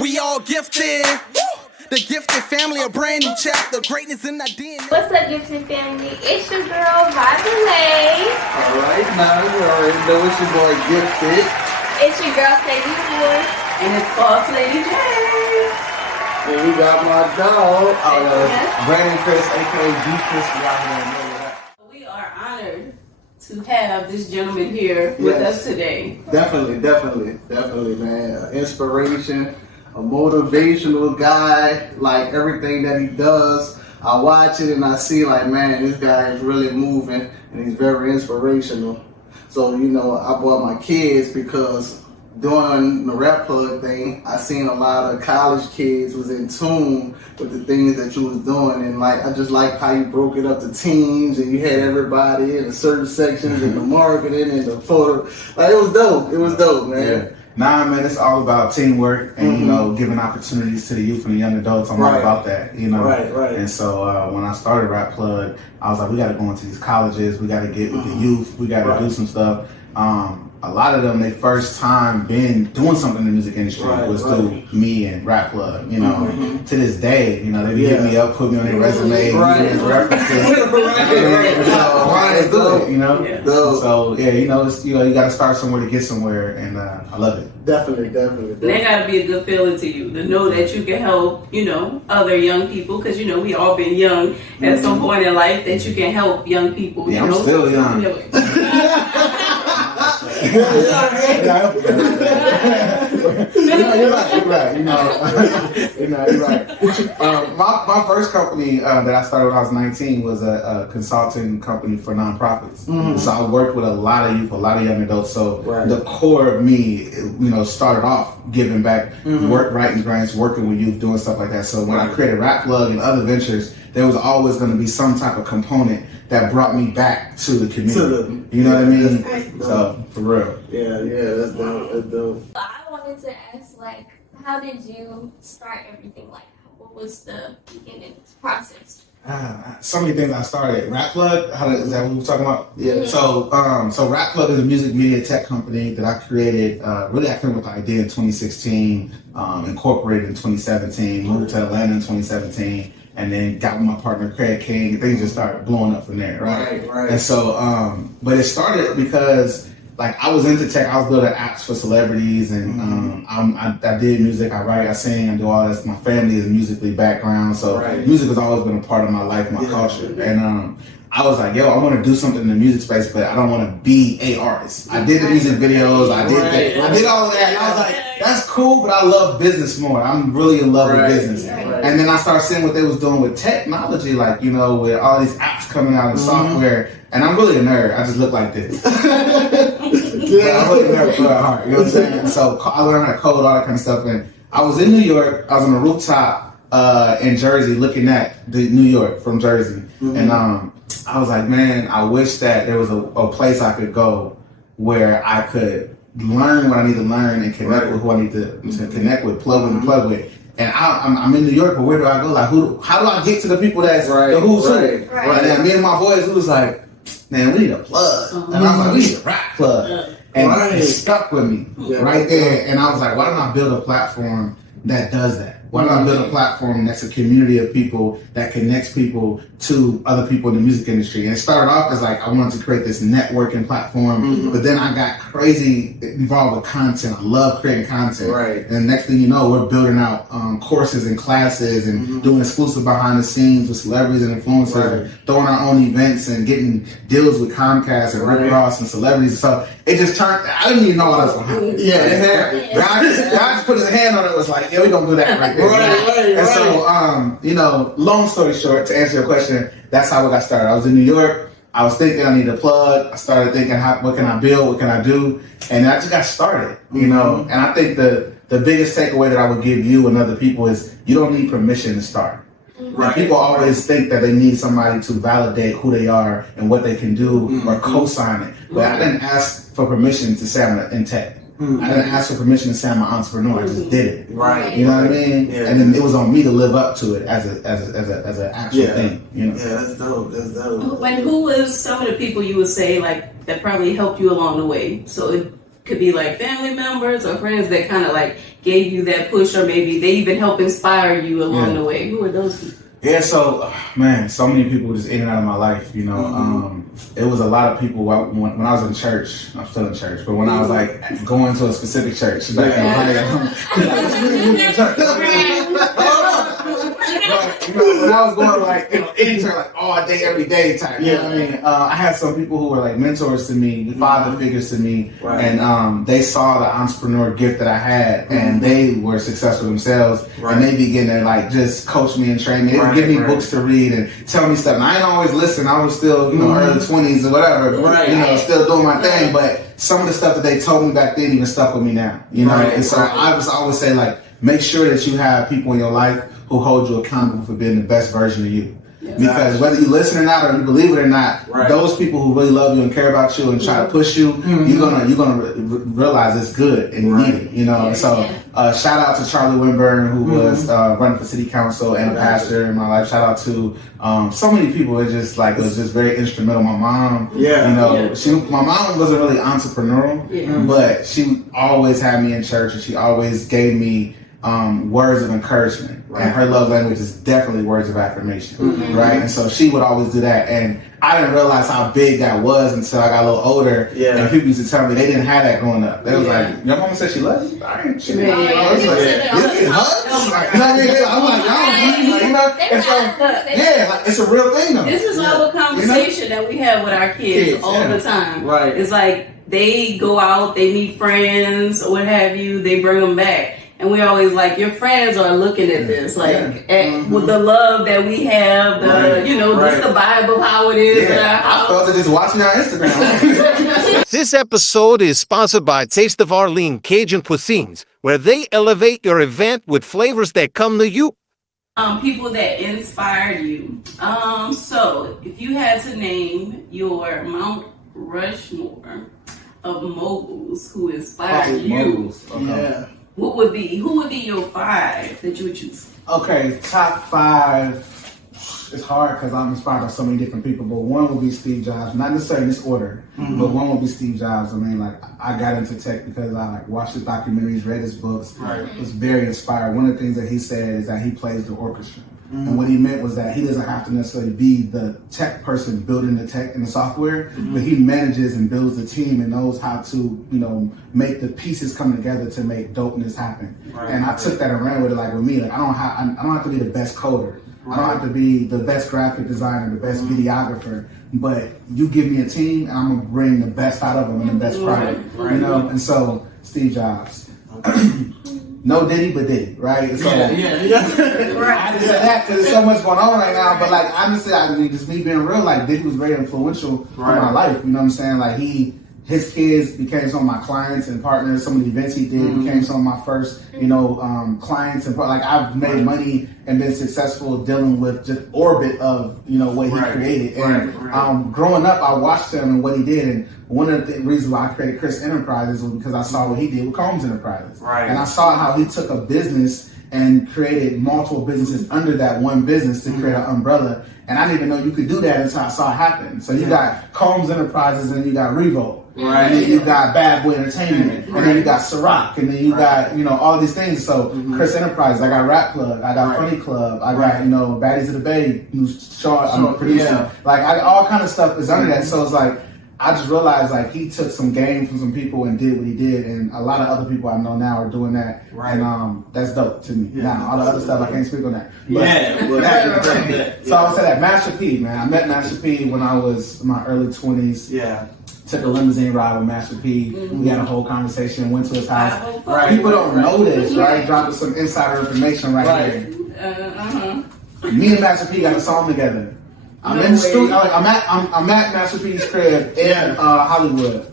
We all gifted. The Giphted family, a brand new chapter. Greatness in our DNA. What's up, Giphted family? It's your girl, Branden. Alright, now you already know it's your boy Giphted. It's your girl, Sadie Ford. And it's Boss Lady J. And we got my dog, Branden Criss, aka Giphted. We are honored to have this gentleman here with us today. Definitely, man. Inspiration, a motivational guy. Like everything that he does, I watch it and I see like, man, this guy is really moving and he's very inspirational. So, you know, I brought my kids because during the rap plug thing, I seen a lot of college kids was in tune with the things that you was doing, and like I just liked how you broke it up to teams and you had everybody in the certain sections and the marketing and the photo. Like it was dope, man. Yeah. Nah, man, it's all about teamwork and you know, giving opportunities to the youth and the young adults. I'm all about that, you know. Right. And so when I started Rap Plug, I was like, we got to go into these colleges, we got to get with the youth, we got to do some stuff. A lot of them, they first time been doing something in the music industry was through me and Rap Plug, you know. To this day, you know, they be hitting me up, put me on their resume, using as references. You know. So yeah, you know, it's, you got to start somewhere to get somewhere, and I love it. Definitely. That gotta be a good feeling to you, to know that you can help, you know, other young people, because you know we all been young at some point in life, that you can help young people. Yeah, you know? I'm still young. You're right. My first company that I started when I was 19 was a consulting company for nonprofits. So I worked with a lot of youth, a lot of young adults. So the core of me, you know, started off giving back, writing grants, working with youth, doing stuff like that. So when I created Rap Plug and other ventures, there was always going to be some type of component that brought me back to the community. You know what I mean? So, for real. Yeah, that's dope. I wanted to ask, like, how did you start everything? Like, what was the beginning process? So many things I started. Rap Plug, is that what we were talking about? Yeah. So Rap Plug is a music media tech company that I created. Really, I came up with the idea in 2016, incorporated in 2017, moved to Atlanta in 2017. And then got with my partner Craig King, and things just started blowing up from there, right? And so, but it started because like I was into tech. I was building apps for celebrities, and I did music. I write, I sing, I do all this. My family is musically background, so music has always been a part of my life, my culture. And I was like, yo, I want to do something in the music space, but I don't want to be a artist. I did the music videos, I did all of that. And I was like, that's cool, but I love business more. I'm really in love with business. And then I started seeing what they was doing with technology, like, you know, with all these apps coming out and software. And I'm really a nerd. I just look like this. But I'm really a nerd for heart. You know what I'm saying? So I learned how to code, all that kind of stuff. And I was in New York. I was on a rooftop in Jersey looking at the New York from Jersey. And I was like, man, I wish that there was a place I could go where I could learn what I need to learn and connect with who I need to connect with, plug with. And I'm in New York, but where do I go? Like, how do I get to the people that's the who's who? And then me and my boys, who was like, man, we need a plug. And I was like, we need a rap plug. And it stuck with me right there. And I was like, why don't I build a platform that does that? Why don't I build a platform that's a community of people that connects people to other people in the music industry? And it started off as like, I wanted to create this networking platform, but then I got crazy involved with content. I love creating content. And the next thing you know, we're building out courses and classes and doing exclusive behind the scenes with celebrities and influencers, throwing our own events and getting deals with Comcast and Rick Ross and celebrities. So it just turned, I didn't even know what else was going to happen. God just put his hand on it and was like, yeah, we're going to do that right there. And so, you know, long story short, to answer your question, that's how it got started. I was in New York. I was thinking I need a plug. I started thinking, what can I build? What can I do? And I just got started, you know. And I think the biggest takeaway that I would give you and other people is you don't need permission to start. People always think that they need somebody to validate who they are and what they can do or co-sign it. But I didn't ask for permission to say I'm in tech. I didn't ask for permission to say I'm an entrepreneur. I just did it. You know what I mean? And then it was on me to live up to it as an actual thing. You know? Yeah, that's dope. That's dope. Who was some of the people you would say like that probably helped you along the way? So could be like family members or friends that kind of like gave you that push, or maybe they even help inspire you along the way. Who are those people? Yeah, so man, so many people just in and out of my life. You know, it was a lot of people when I was in church. I'm still in church, but when I was like going to a specific church, like, when I was going like in church like all day, every day type. You know what I mean? I had some people who were like mentors to me, father figures to me, and they saw the entrepreneur gift that I had, and they were successful themselves, and they began to like just coach me and train me. They would give me books to read and tell me stuff. And I didn't always listen. I was still early 20s or whatever, still doing my thing. But some of the stuff that they told me back then even stuck with me now. You know, and so I always say like, make sure that you have people in your life who hold you accountable for being the best version of you. Because whether you listen or not, or you believe it or not, those people who really love you and care about you and try to push you, you're gonna realize it's good and you need it. You know. So shout out to Charlie Winburn, who was running for city council and a pastor in my life. Shout out to so many people. It was just very instrumental. My mom, my mom wasn't really entrepreneurial, but she always had me in church, and she always gave me words of encouragement. And her love language is definitely words of affirmation, right? And so she would always do that. And I didn't realize how big that was until I got a little older. And people used to tell me they didn't have that growing up. They was like, your mama said she loves you? I ain't. She didn't. I'm like, and so, it's a real thing though. This is all a conversation that we have with our kids all the time. Right. It's like they go out, they meet friends or what have you, they bring them back. And we always like, your friends are looking at this, like with the love that we have, this the vibe of how it is. I felt it just watching our Instagram. This episode is sponsored by Taste of Arlene Cajun Cuisines, where they elevate your event with flavors that come to you. People that inspired you. So if you had to name your Mount Rushmore of moguls who inspired you. Who would be your 5 that you would choose? Okay, top 5. It's hard because I'm inspired by so many different people, but one would be Steve Jobs. Not necessarily in this order, but one would be Steve Jobs. I mean, like, I got into tech because I watched his documentaries, read his books. Was very inspired. One of the things that he said is that he plays the orchestra. And what he meant was that he doesn't have to necessarily be the tech person building the tech and the software, but he manages and builds the team and knows how to, make the pieces come together to make dopeness happen. And I took that and ran with it. Like with me, like I don't have to be the best coder. I don't have to be the best graphic designer, the best videographer, but you give me a team and I'm gonna bring the best out of them and the best product. And so Steve Jobs. No Diddy, but Diddy, right? So, I just said that because there's so much going on right now. But like honestly, I mean, just me being real, like Diddy was very influential in my life. You know what I'm saying? Like his kids became some of my clients and partners. Some of the events he did became some of my first, clients and like I've made money and been successful dealing with just orbit of what he created. And growing up, I watched him and what he did. And one of the reasons why I created Criss Enterprises was because I saw what he did with Combs Enterprises. And I saw how he took a business and created multiple businesses under that one business to create an umbrella. And I didn't even know you could do that until I saw it happen. So you got Combs Enterprises and you got Revo. And then you got Bad Boy Entertainment, and then you got Ciroc, and then you got, all these things. So Criss Enterprises, I got Rap Club, I got Funny Club, I got, Baddies of the Bay, I'm a producer. Like, all kind of stuff is under that. So it's like, I just realized like he took some game from some people and did what he did, and a lot of other people I know now are doing that, and that's dope to me. Now all the other stuff I can't speak on that. But, so I would say that Master P, man. I met Master P when I was in my early 20s. Took a limousine ride with Master P. We had a whole conversation. Went to his house. People don't know this, right? Dropping some insider information right here. Me and Master P got a song together. I'm in the studio. I'm at Master P's crib in Hollywood.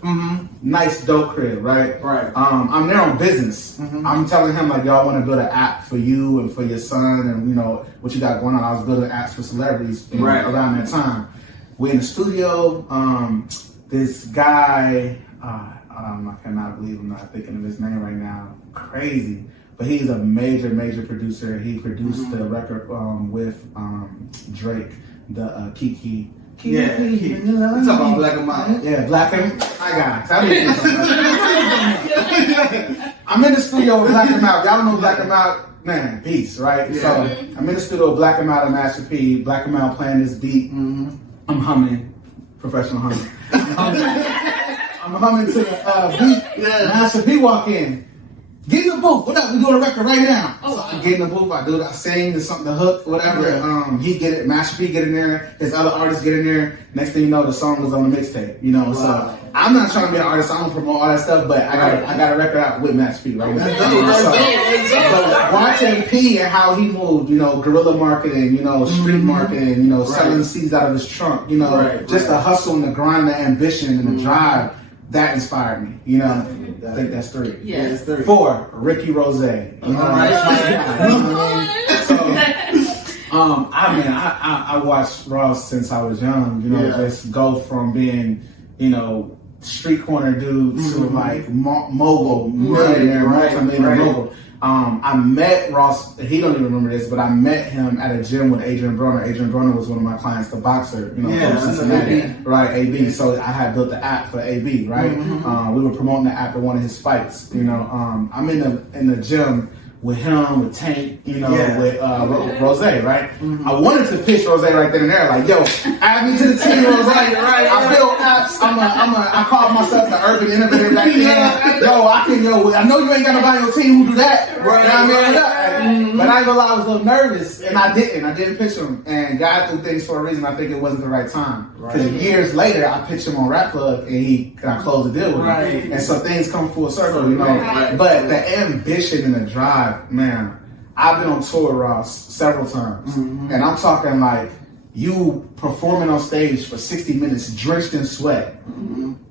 Nice dope crib, right? I'm there on business. I'm telling him like, y'all want to build an app for you and for your son, and what you got going on. I was building apps for celebrities around that time. We're in the studio. This guy, I cannot believe I'm not thinking of his name right now. Crazy. But he's a major Producer. He produced the record with Drake, the Kiki Yeah, you talking about Black and Mild. Yeah, Black and I got it. I'm in the studio with Black and Mild. Y'all know Black and Mild, man, beats, right? Yeah. So I'm in the studio with Black and Mild and Master P. Black and Mild playing this beat. I'm humming, professional humming. I'm humming to the beat. Yeah. Master P walk in. Get in the booth. What up? We doing a record right now. So I get in the booth. I do it. I sing. There's something to hook, whatever. Yeah. He get it. Master P get in there. His other artists get in there. Next thing you know, the song was on the mixtape. You know, Wow. so I'm not trying to be an artist. I don't promote all that stuff, but I got a record out with Master P right now. So watching P and how he moved, you know, guerrilla marketing, you know, street marketing, you know, selling seeds out of his trunk, you know, just the hustle and the grind, the ambition and the drive. That inspired me, you know. I think that's 3. Yeah, it's 3. 4, Ricky Rose. You know, I watched Ross since I was young. You know, just go from being, you know, street corner dude to like mogul, millionaire, multi-millionaire mogul. I met Ross. He don't even remember this, but I met him at a gym with Adrian Broner. Adrian Broner was one of my clients, the boxer, you know, from Cincinnati, right? AB. So I had built the app for AB, right? We were promoting the app at one of his fights. You know, I'm in the gym with him, with Tank, you know, with Rose, right? I wanted to pitch Rose right then and there, like, yo, add me to the team, Rose, right? I build apps. I call myself the urban innovator back then. I know you ain't got nobody on your team who do that, right? You know what I mean? But I ain't gonna lie, I was a little nervous, and I didn't pitch him. And God do things for a reason. I think it wasn't the right time. Because years later, I pitched him on Rap Club, and I closed the deal with him. And so things come full circle, you know. But the ambition and the drive, man, I've been on tour with Ross several times, and I'm talking like you performing on stage for 60 minutes, drenched in sweat,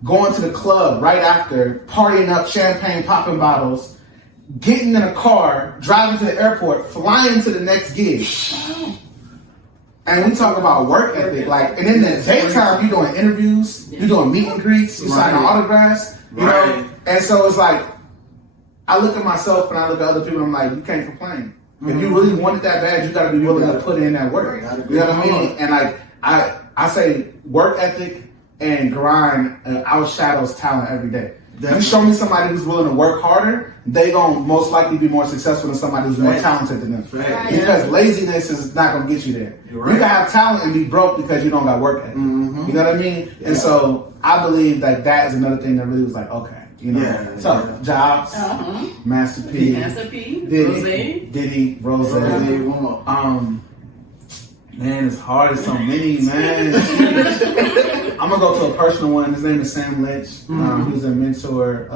going to the club right after, partying up, champagne, popping bottles, getting in a car, driving to the airport, flying to the next gig. And we talk about work ethic, like, and in the daytime, you're doing interviews, you're doing meet and greets, you're signing autographs, you know, and so it's like, I look at myself and I look at other people and I'm like, you can't complain. If you really want it that bad, you gotta be willing to put in that work. You know what I mean? And like, I say work ethic and grind outshadows talent every day. You show me somebody who's willing to work harder, they gonna most likely be more successful than somebody who's more talented than them. Because laziness is not gonna get you there. You can have talent and be broke because you don't got work ethic. You know what I mean? And so I believe that is another thing that really was like, okay. You know, Jobs, Master P, Diddy, Rose. Man, it's hard. It's so many, man. I'm gonna go to a personal one. His name is Sam Lynch. He's a mentor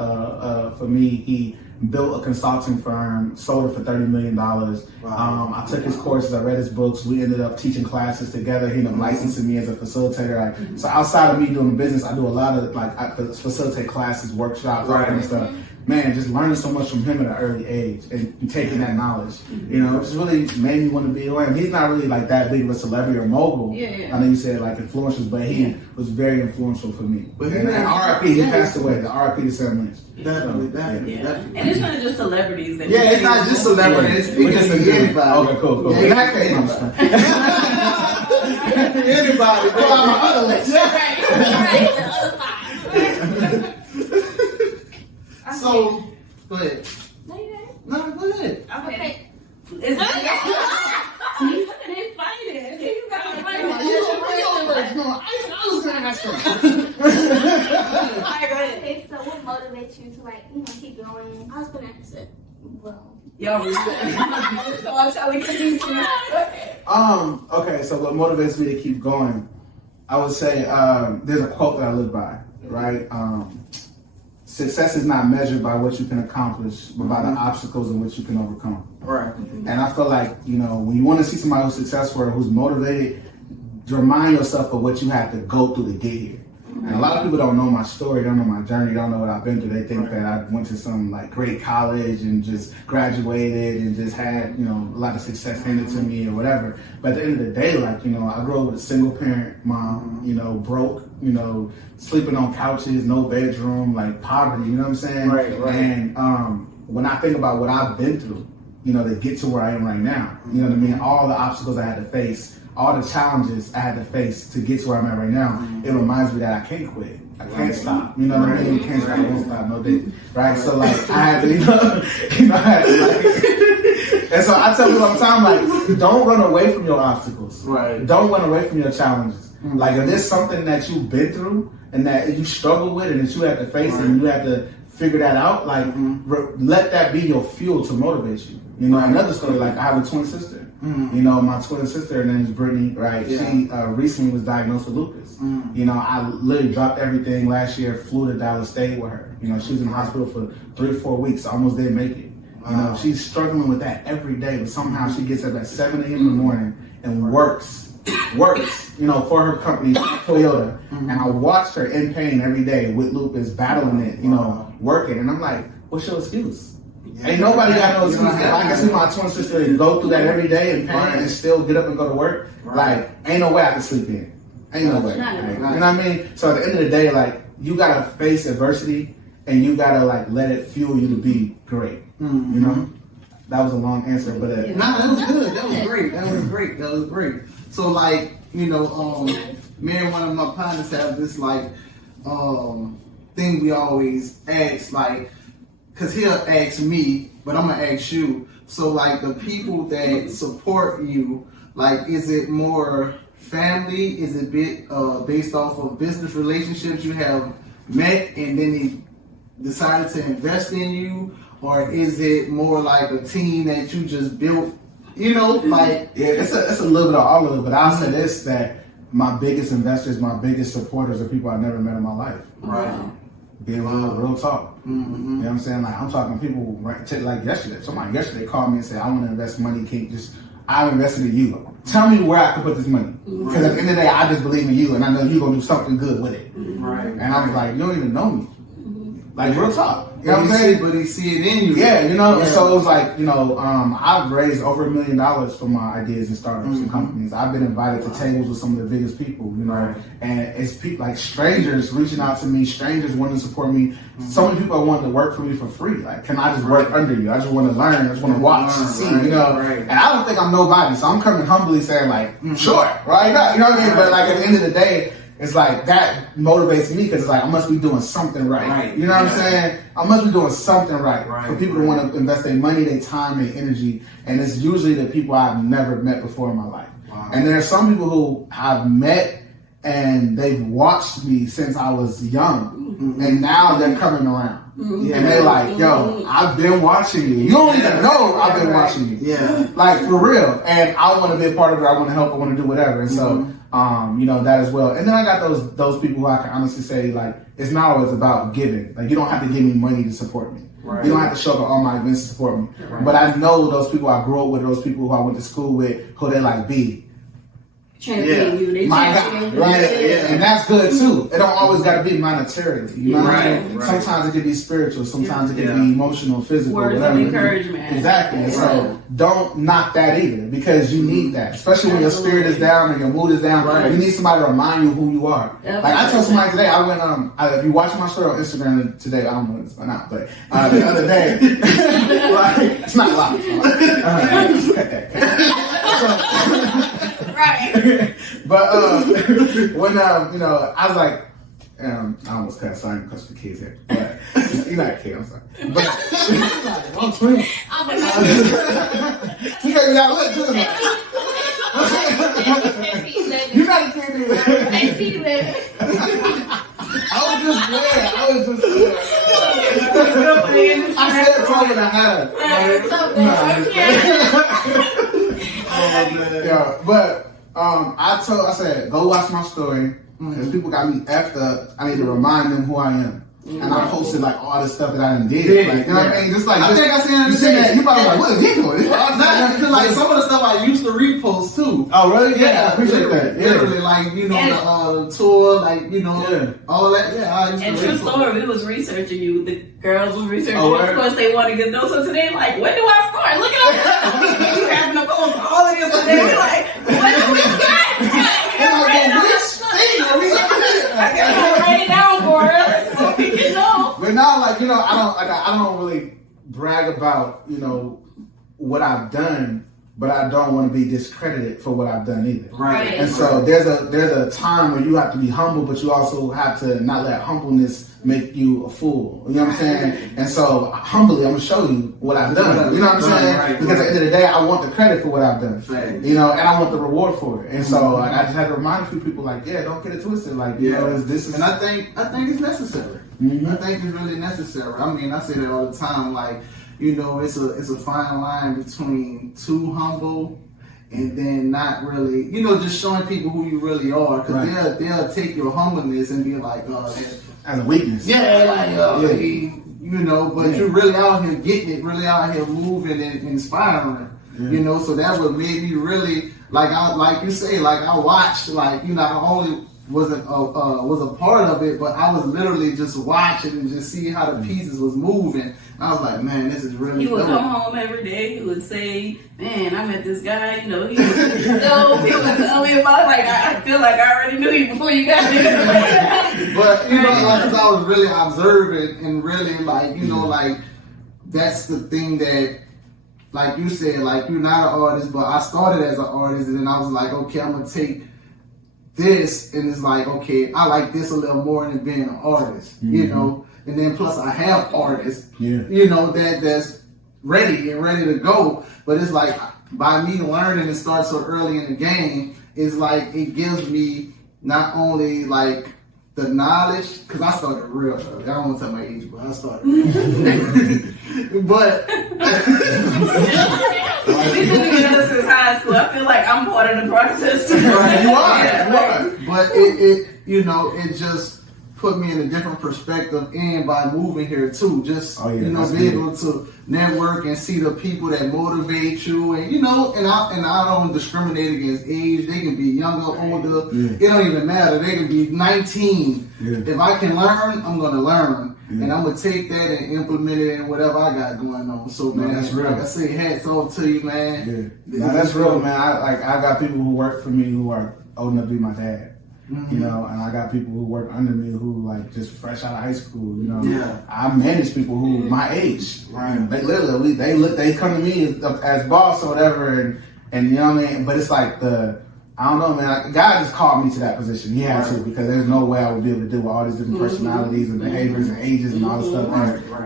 for me. He built a consulting firm, sold it for $30 million. I took his courses, I read his books. We ended up teaching classes together. He ended up licensing me as a facilitator. So outside of me doing the business, I do a lot of I facilitate classes, workshops, all that kind of stuff. Man, just learning so much from him at an early age and taking that knowledge, you know, just really made me want to be around him. He's not really like that big of a celebrity or mogul. I know you said like influencers, but he was very influential for me. But and RIP, he passed away. The RIP to Sam Lynch. Definitely. And it's not just celebrities. That it's not just celebrities. It can be anybody. Okay, cool. Yeah, anybody. What about my other list? So, go ahead. No, you didn't. No, go ahead. Okay. It's You couldn't find it. You gotta find it. Okay, so what motivates you to keep going? I was gonna ask it. Well, y'all was so I'm telling you. Okay, so what motivates me to keep going? I would say there's a quote that I live by, right? Success is not measured by what you can accomplish, but by the obstacles in which you can overcome. Right. And I feel like, you know, when you want to see somebody who's successful or who's motivated, remind yourself of what you have to go through to get here. And a lot of people don't know my story, don't know my journey, don't know what I've been through. They think that I went to some like great college and just graduated and just had, you know, a lot of success handed to me or whatever. But at the end of the day, like, you know, I grew up with a single parent mom, you know, broke, you know, sleeping on couches, no bedroom, like poverty, you know what I'm saying? Right. And when I think about what I've been through, you know, to get to where I am right now. You know what I mean? All the obstacles I had to face, all the challenges I had to face to get to where I'm at right now, it reminds me that I can't quit. I can't stop. You know what I mean? You can't stop, won't stop, no day. Right? So like I had to, I had to like, and so I tell people all the time, like, don't run away from your obstacles. Right. Don't run away from your challenges. Like if there's something that you've been through and that you struggle with and that you have to face and you have to figure that out, like let that be your fuel to motivate you. You know, another story, like I have a twin sister. You know, my twin sister, her name is Brittany, right? Yeah. She recently was diagnosed with lupus. You know, I literally dropped everything last year, flew to Dallas, stayed with her. You know, she was in the hospital for 3 or 4 weeks, almost didn't make it. You know, she's struggling with that every day, but somehow she gets up at 7 a.m. in the morning and works, you know, for her company, Toyota. And I watched her in pain every day with lupus, battling it, you know, working. And I'm like, what's your excuse? Ain't nobody got no excuse. I can see my twin sister go through that every day in pain and still get up and go to work. Like, ain't no way I can sleep in. Ain't no way. You know what I mean? So at the end of the day, like, you gotta face adversity and you gotta like let it fuel you to be great. You know? That was a long answer, but nah, that was good. That was great. That was great. That was great. So like, you know, me and one of my partners have this like thing we always ask, like, cause he'll ask me, but I'm gonna ask you. So like the people that support you, like, is it more family? Is it based off of business relationships you have met and then they decided to invest in you? Or is it more like a team that you just built, you know, like... Yeah, it's a little bit of all of it, but I'll say this, that my biggest investors, my biggest supporters are people I've never met in my life. Right. Being real talk. You know what I'm saying? Like, I'm talking to people, like yesterday. Somebody yesterday called me and said, I want to invest money, I've invested in you. Tell me where I can put this money. Because at the end of the day, I just believe in you and I know you're going to do something good with it. Right. And I was like, you don't even know me. Like, real talk. You know what I'm saying? But he see it in you. Yeah, you know, and so it was like, you know, I've raised over $1 million for my ideas and startups and companies. I've been invited to tables with some of the biggest people, you know, and it's people like strangers reaching out to me, strangers wanting to support me. So many people want to work for me for free. Like, can I just work under you? I just want to learn. I just want to watch and see, you know. And I don't think I'm nobody, so I'm coming humbly saying like, sure, right? You know what I mean? But like at the end of the day, it's like that motivates me because it's like I must be doing something right. You know what I'm saying? I must be doing something right for people to want to invest their money, their time, their energy, and it's usually the people I've never met before in my life. And there are some people who I've met and they've watched me since I was young, and now they're coming around. And they're like, yo, I've been watching you. You don't even know I've been watching you. Yeah. Like, for real. And I want to be a part of it. I want to help. I want to do whatever. And so, you know, that as well. And then I got those people who I can honestly say, like, it's not always about giving. Like, you don't have to give me money to support me. You don't have to show up at all my events to support me. But I know those people I grew up with, those people who I went to school with, who they're like, B. Champion you. They My God, right? And that's good too. It don't always got to be monetarily. You know what I mean? Sometimes it can be spiritual. Sometimes it can be emotional, physical, words whatever. of encouragement. Exactly. And so don't knock that either, because you need that, especially when your spirit is down and your mood is down. You need somebody to remind you who you are. Like I told somebody today, I went if you watch my story on Instagram today, I don't know when it's going out, but the other day, like, it's not live. Right. But when you know, I was like, I almost cut sign because the kids here. But you're not a kid, I'm sorry. But I'm twin. You got me out look too. You're not a kid either. I was just there. I said something I had. Yeah, but I said, go watch my story. Because people got me effed up. I need to remind them who I am. And I posted like all the stuff that I done did. Like, you know what I mean? Just like, I think I seen that. You probably like, what is he doing? Because like some of the stuff I used to repost too. Oh really? Yeah, I appreciate that. Literally, like, you know, the tour, like, you know, all that. Yeah, I used to and true story, we was researching you. The girls was researching you. Right? Of course, they wanted to know. So today, like, when do I start? Look at us. You having a goal for all of this. And they were like, when do we start? I can write it down for us so we can know. But now, like, you know, I don't really brag about, you know, what I've done, but I don't want to be discredited for what I've done either. Right. And so there's a time where you have to be humble, but you also have to not let humbleness make you a fool. You know what I'm saying? And so humbly, I'm gonna show you what I've done. You know what I'm saying? Right. Because at the end of the day, I want the credit for what I've done. Right. You know, and I want the reward for it. And so I just had to remind a few people, like, yeah, don't get it twisted. Like, you know, this is. And I think it's necessary. Mm-hmm. I think it's really necessary. I mean, I say that all the time. Like, you know, it's a fine line between too humble and then not really, you know, just showing people who you really are. Because they'll take your humbleness and be like, as a weakness. yeah, like, you know, but you're really out here getting it, really out here moving and inspiring. You know, so that would make me really, like you say, like I watched, like, you know, I only was a part of it, but I was literally just watching and just see how the pieces was moving. I was like, man, this is really He would dope. come home every day. He would say, man, I met this guy. You know, he was dope. He would tell me about, like, I feel like I already knew you before you got there. But, you know, like, 'cause I was really observant and really, like, you know, like, that's the thing that, like you said, like, you're not an artist, but I started as an artist, and then I was like, okay, I'm going to take this, and it's like, okay, I like this a little more than being an artist, you know? And then plus I have artists, you know, that's ready to go. But it's like, by me learning and start so early in the game, it's like, it gives me not only like the knowledge, because I started real early. I don't want to tell my age, but I started real. But We've been together since high school. I feel like I'm part of the process too. Right, you are. But it you know, it just put me in a different perspective, and by moving here too, just you know, be able to network and see the people that motivate you, and you know, and I don't discriminate against age. They can be younger, older. It don't even matter. They can be 19. If I can learn, I'm gonna learn, and I'm gonna take that and implement it in whatever I got going on. So man, that's real. Like I say, hats off to you, man. No, that's real, man. I got people who work for me who are old enough to be my dad. You know, and I got people who work under me who like just fresh out of high school. You know, I manage people who my age. Right. They literally they come to me as boss or whatever, and you know what I mean. But it's like I don't know, man. God just called me to that position. He had to, because there's no way I would be able to deal with all these different personalities and behaviors and ages and all this stuff.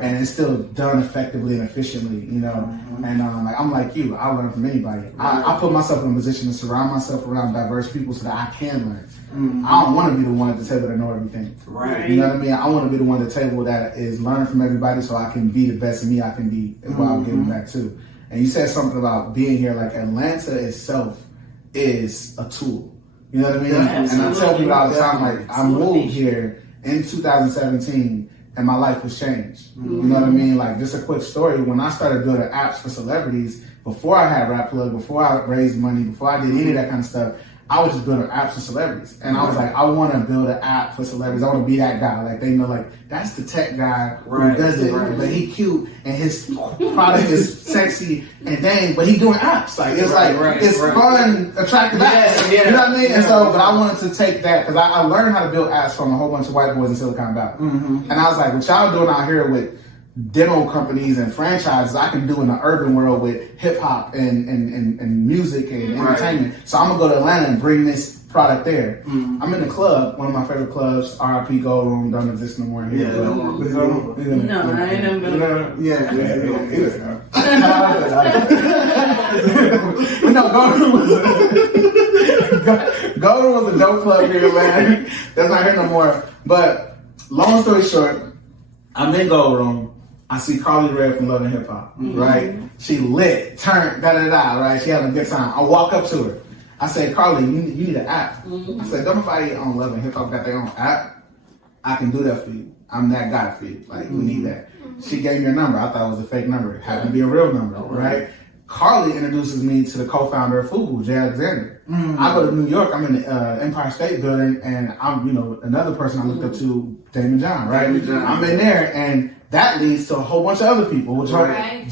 And it's still done effectively and efficiently, you know. And I'm like you. I learn from anybody. I put myself in a position to surround myself around diverse people so that I can learn. I don't want to be the one at the table that know everything. Right. You know what I mean? I want to be the one at the table that is learning from everybody so I can be the best me I can be while I'm giving back too. And you said something about being here. Like, Atlanta itself is a tool. You know what I mean? And I tell people all the time, like, I moved here in 2017 and my life was changed. You know what I mean? Like, just a quick story. When I started building apps for celebrities, before I had Rap Plug, before I raised money, before I did any of that kind of stuff, I was just building apps for celebrities. And I was like, I want to build an app for celebrities. I want to be that guy. Like, they know, like, that's the tech guy who does it. But he cute and his product is sexy and dang, but he doing apps. Like, it's it's fun, attractive apps. You know what I mean? And so, but I wanted to take that, because I learned how to build apps from a whole bunch of white boys in Silicon Valley. And I was like, what y'all doing out here with demo companies and franchises, I can do in the urban world with hip hop and music and entertainment. So I'm gonna go to Atlanta and bring this product there. I'm in the club, one of my favorite clubs, RIP Gold Room, don't exist no more here. No, I ain't never. No, Gold Room was a dope club here, man. That's not here no more. But long story short, I'm in Gold Room. I see Carly Red from Love and Hip Hop, right? She lit, turned, right? She having a good time. I walk up to her. I say, Carly, you need an app. I said, don't nobody on Love and Hip Hop got their own app? I can do that for you. I'm that guy for you. Like, we need that. She gave me her number. I thought it was a fake number. It happened to be a real number, right? Carly introduces me to the co-founder of Fubu, Jay Alexander. I go to New York. I'm in the Empire State Building, and I'm, another person I looked up to, Damon John, right? I'm in there, and that leads to a whole bunch of other people. Which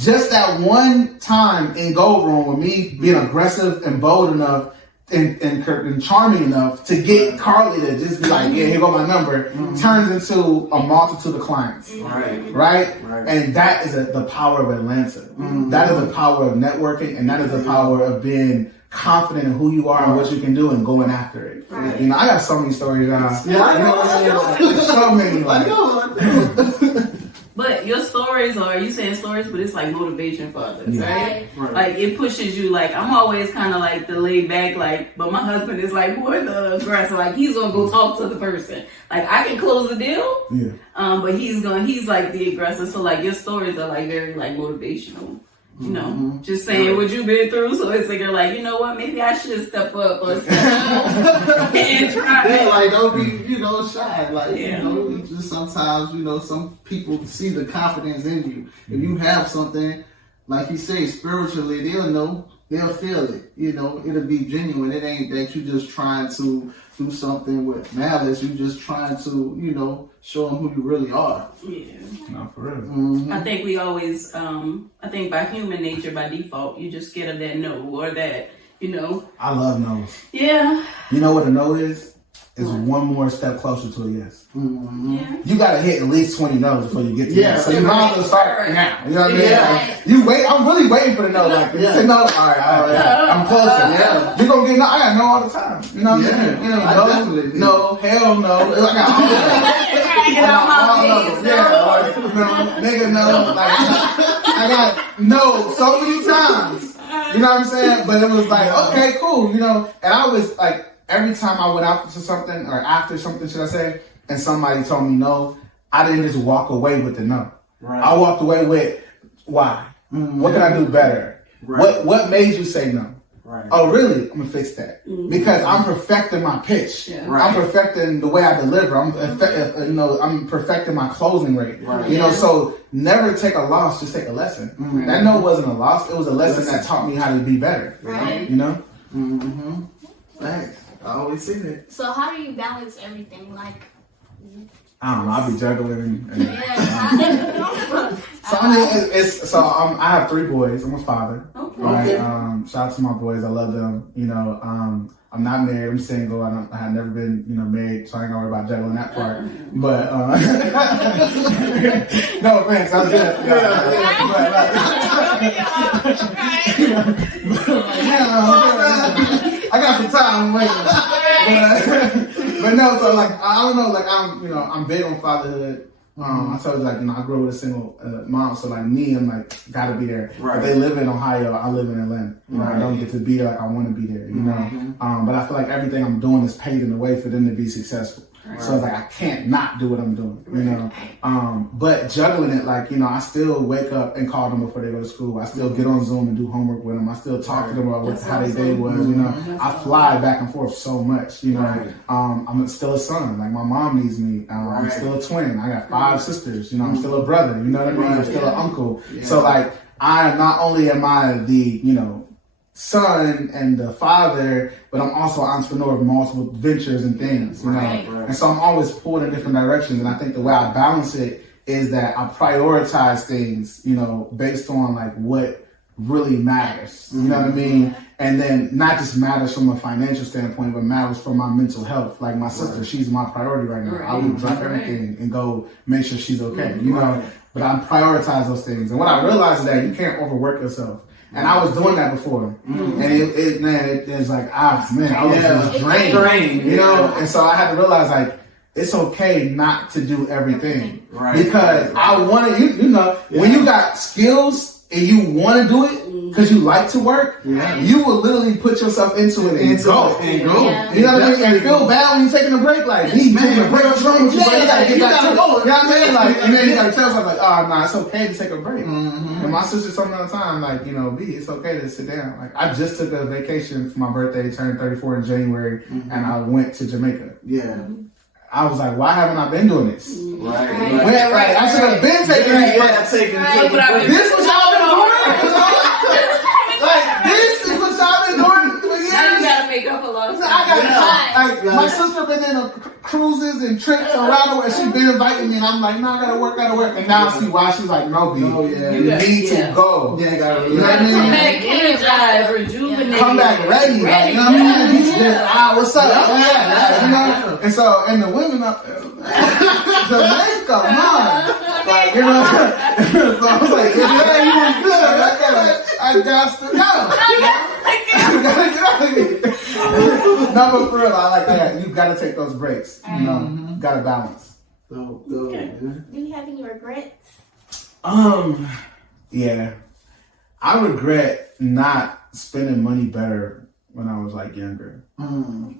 just that one time in Gold Room with me being aggressive and bold enough and charming enough to get Carly to just be like, yeah, here go my number, turns into a multitude of clients. Right? And that is the power of Atlanta. That is the power of networking, and that is the power of being confident in who you are and what you can do and going after it. You know, I got so many stories now. Yeah, I know. So many. I know. But your stories are, you saying stories, but it's like motivation for others, right? Like it pushes you. Like I'm always kind of like the laid back, like, but my husband is like more the aggressor. Like he's gonna go talk to the person. Like I can close the deal, but he's like the aggressor. So like your stories are like very like motivational. You know, just saying what you've been through. So it's like you're like, you know what, maybe I should step up or step up and try. Yeah, like don't be, shy. Like just sometimes, some people see the confidence in you. If you have something, like you say, spiritually, they'll know, they'll feel it. It'll be genuine. It ain't that you just trying to do something with malice. You just trying to, show them who you really are. Yeah. No, for real. I think we always, I think by human nature, by default, you just scared of that no or that, I love no's. Yeah. You know what a no is? It's one more step closer to a yes. Yeah. You gotta hit at least 20 no's before you get to yes. So you might as well start now. You know what I mean? Yeah. Like, you wait. I'm really waiting for the no. Like, you say no. All right. I'm closer. Yeah. You're gonna get no. I got no all the time. You know what I mean? No, hell no. I got nigga no. Like, I got no so many times. You know what I'm saying? But it was like, okay, cool. And I was like, every time I went out to something or after something, should I say, and somebody told me no, I didn't just walk away with the no. Right. I walked away with why? What can I do better? Right. What made you say no? Right. Oh, really? I'm gonna fix that because I'm perfecting my pitch. Yeah. Right. I'm perfecting the way I deliver. I'm perfecting my closing rate. Right. So never take a loss, just take a lesson. Mm-hmm. That no wasn't a loss. It was a lesson that taught me how to be better. Right. Thanks. I always say that. So how do you balance everything? Like, I don't know. I'll be juggling. I have 3 boys. I'm a father. Okay. Right? Shout out to my boys. I love them. I'm not married. I'm single. I have never been, married, so I ain't gonna worry about juggling that part. But no offense. I'm good. I got some time waiting. But no, so like I don't know, like I'm big on fatherhood. I told you, like, I grew up with a single mom, so like me, I'm like gotta be there. Right. But they live in Ohio, I live in Atlanta. I don't get to be there like I want to be there. But I feel like everything I'm doing is paving the way for them to be successful. Right. So it's like I can't not do what I'm doing. But juggling it, like I still wake up and call them before they go to school. I still get on Zoom and do homework with them. I still talk to them about how their day was. I fly back and forth so much. I'm still a son. Like my mom needs me. I'm still a twin. I got 5 sisters. I'm still a brother. You know what I mean? I'm still an uncle. Yeah. So like not only am I the son and the father, but I'm also an entrepreneur of multiple ventures and things, And so I'm always pulled in different directions. And I think the way I balance it is that I prioritize things, based on like what really matters. You know what I mean? And then not just matters from a financial standpoint, but matters from my mental health. Like my sister, she's my priority right now. I would drop everything and go make sure she's okay, But I prioritize those things. And what I realized is that you can't overwork yourself. And I was doing that before, and it was like, I was drained, And so I had to realize, like, it's okay not to do everything, because I want to, when you got skills and you want to do it because you like to work, you will literally put yourself into it and go. Yeah. You know what I mean? And feel bad when you're taking a break, like, taking a break, what's wrong with you? You gotta get back to it. You know what I mean? Like, and then you gotta tell yourself, like, oh, nah, it's okay to take a break. And my sister told me all the time, like, B, it's okay to sit down. Like, I just took a vacation for my birthday, turned 34 in January, and I went to Jamaica. Yeah. I was like, why haven't I been doing this? Right. I should have been taking this. This was y'all been doing? Like, this is what y'all been doing for years? Now you gotta make up a lot of stuff. My sister been in cruises and trips around the world. She's been inviting me, and I'm like, no, I gotta work. And now I see why she's like, no, B, you need to go. Yeah, you gotta come back energized, rejuvenated. Come back ready. Like, you know what I mean? what's up? You know? And so, and the women up, the makeup, man. Like, you know, so I was like, yeah, you was good. I got to go. I gotta get out of here. No, but for real, I like that. You gotta take those breaks. You know, gotta balance. Do you have any regrets? Yeah. I regret not spending money better when I was like younger.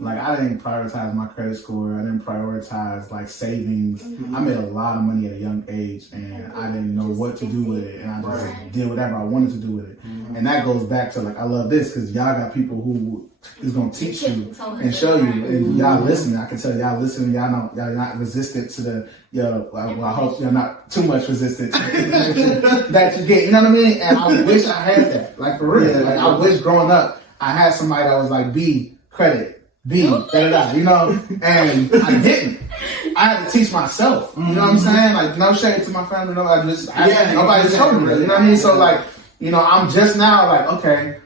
Like I didn't prioritize my credit score. I didn't prioritize like savings. I made a lot of money at a young age and I didn't know what to do with it. And I just did whatever I wanted to do with it. And that goes back to like, I love this because y'all got people who is going to teach you and show you. And y'all listening. I can tell y'all listening. Y'all not resistant to the, well, I hope you're not too much resistant to that you get. You know what I mean? And I wish I had that. Like for real. Like I wish growing up, I had somebody that was like, B, credit, B, da-da-da, you know? And I didn't. I had to teach myself. You know what I'm saying? Like, no shade to my family. No, nobody showed me that. You know what I mean? So, like, you know, I'm just now like, okay,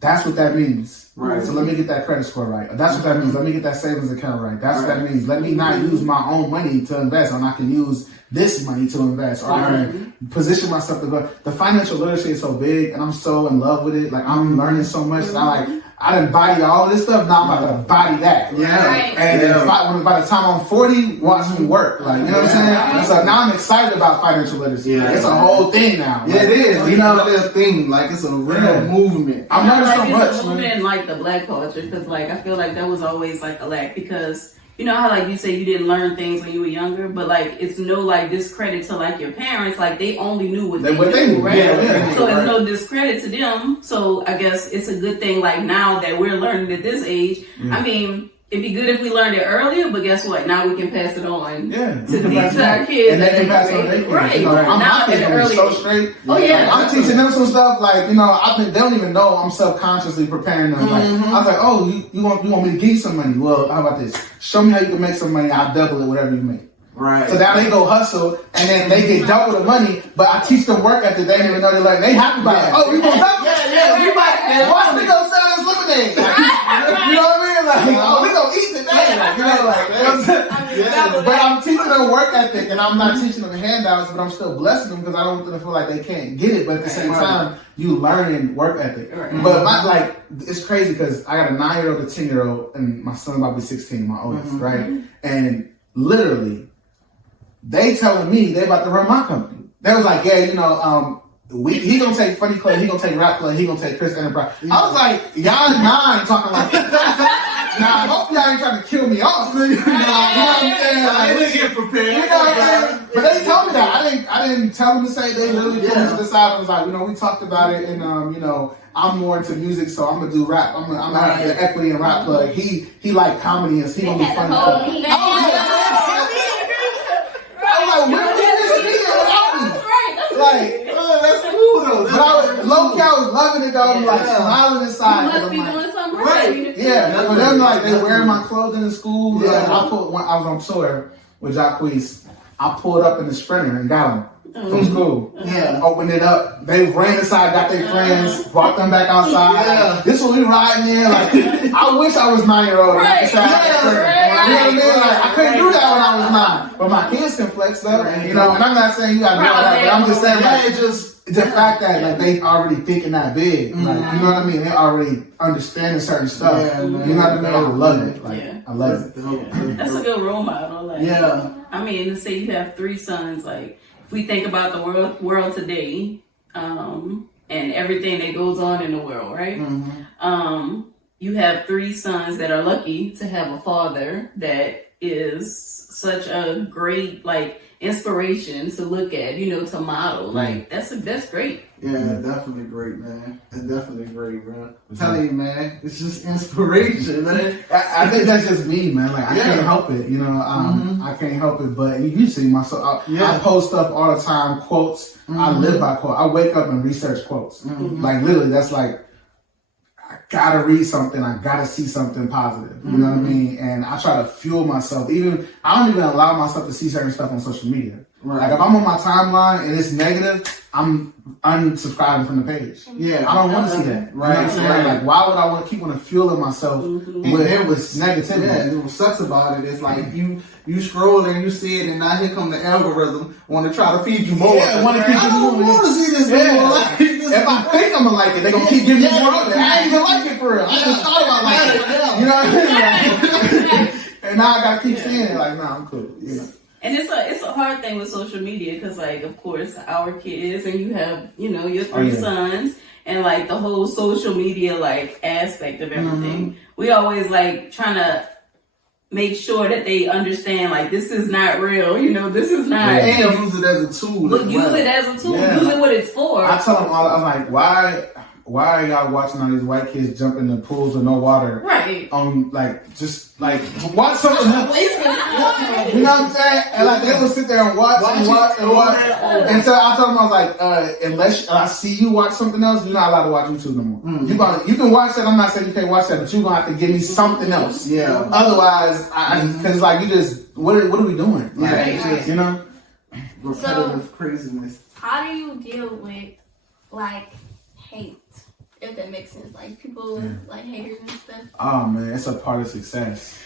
that's what that means. Right. So let me get that credit score right. That's what that means. Let me get that savings account right. That's what that means. Let me not use my own money to invest, and I can use this money to invest, or I can position myself to go. The financial literacy is so big, and I'm so in love with it. Like I'm learning so much. And I didn't body all this stuff. Now I'm about to body that. Yeah. Right. And by the time I'm 40, watch me work. Like you know what I'm saying? So now I'm excited about financial literacy. Yeah. It's a whole thing now. Yeah, it is. You know, it's a thing. Like it's a real movement. I'm learning so much. It's a movement in like the Black culture because like I feel like that was always like a lack because. You know how like you say you didn't learn things when you were younger, but like it's no like discredit to like your parents, like they only knew what they knew, right? Yeah, so it's no discredit to them. So I guess it's a good thing like now that we're learning at this age. I mean, it'd be good if we learned it earlier, but guess what? Now we can pass it on to our kids. And they can pass it on to their kids. Right. You know, I'm kids so straight. Oh yeah. I'm teaching them some stuff like, you know, they don't even know I'm subconsciously preparing them. Like, I was like, oh, you want me to give you some money? Well, how about this? Show me how you can make some money. I'll double it, whatever you make. Right. So now they go hustle, and then they get double the money. But I teach them work ethic. They don't even know they're like they happy about it. Oh, we gonna double? Yeah. We might. Watch me go sell this lemonade. You know what I mean? Like, oh, we gonna eat today. Like, you know, like. But I'm teaching them work ethic, and I'm not teaching them handouts, but I'm still blessing them because I don't want them to feel like they can't get it. But at the same time, you learning work ethic. But it's crazy because I got a 9-year-old, a 10-year-old, and my son about to be 16, my oldest, right? And literally. They telling me they about to run my company. They was like, yeah, you know, he gonna take Funny Clay, he gonna take Rap Clay, he gonna take Criss Enterprise. I was like, y'all 9 talking like that. Now I hope y'all ain't trying to kill me off. You know what I'm saying? Like, I didn't get prepared. You know what I'm saying? But they told me that. I didn't tell them to say. They literally put me to the side and was like, you know, we talked about it, and you know, I'm more into music, so I'm gonna do rap. I'm gonna have the equity in Rap Plug. He like comedy, and he gonna be funny. Like, that's cool though. But I was loving it though. I'm like smiling inside. You must be doing something right. Yeah, for them like they wearing my clothing in school. Yeah, I was on tour with Jacquees. I pulled up in the Sprinter and got them from school. Yeah, opened it up. They ran inside, got their friends, brought them back outside. Yeah. This was we riding in. Like, I wish I was 9-year-old. Right. You know what I mean? Like, I couldn't do that when I was 9. But my kids can flex though. Right. You know, and I'm not saying you gotta do that, but I'm just saying like it's just the fact that like they already thinking that big. Like, you know what I mean? They already understanding certain stuff. Yeah, you know what I mean? I love it. Like I love it. Yeah. That's a good role model. Like, I mean, to say you have 3 sons, like if we think about the world today, and everything that goes on in the world, right? You have 3 sons that are lucky to have a father that is such a great like inspiration to look at, you know, to model. Like that's great. Yeah, definitely great, man. It's definitely great, bro. I'm telling you, man, it's just inspiration, man. I think that's just me, man. Like I can't help it, you know. I can't help it. But you see myself. I post stuff all the time, quotes. I live by quotes. I wake up and research quotes. Like literally, that's like. I gotta read something. I gotta see something positive. You know what I mean? And I try to fuel myself. I don't even allow myself to see certain stuff on social media. Right. Like if I'm on my timeline and it's negative, I'm unsubscribing from the page. Yeah. I don't want to see that. Right. You know what I'm saying? Like why would I want to keep fueling myself with negativity? Yeah, and what sucks about it is like you scroll and you see it, and now here come the algorithm want to try to feed you more. Yeah, want to keep I you don't moving. want to see this Yeah. video. Like, this If I think I'm gonna like it, they're gonna keep giving me more of it. I ain't even like it for real. I just thought about liking it. You know what I mean? Like, and now I gotta keep seeing it. Like, nah, I'm cool. You know. And it's a hard thing with social media because, like, of course, our kids and you have, you know, your three sons and, like, the whole social media, like, aspect of everything. We always, like, trying to make sure that they understand, like, this is not real, you know, this is not. And use it as a tool. But use it as a tool. Yeah. Use it what it's for. I tell them all, I'm like, why are y'all watching all these white kids jump in the pools with no water? Right. Like, just like watch something else. You know what I'm saying? And like they would sit there and watch. And so I told them, I was like, unless I see you watch something else, you're not allowed to watch YouTube no more. You can watch that. I'm not saying you can't watch that, but you're gonna have to give me something else. Yeah. Otherwise, because like you just what are we doing? Like, Right. You know. Repetitive craziness. How do you deal with like hate? If that makes sense, like people like haters and stuff. Oh man, it's a part of success.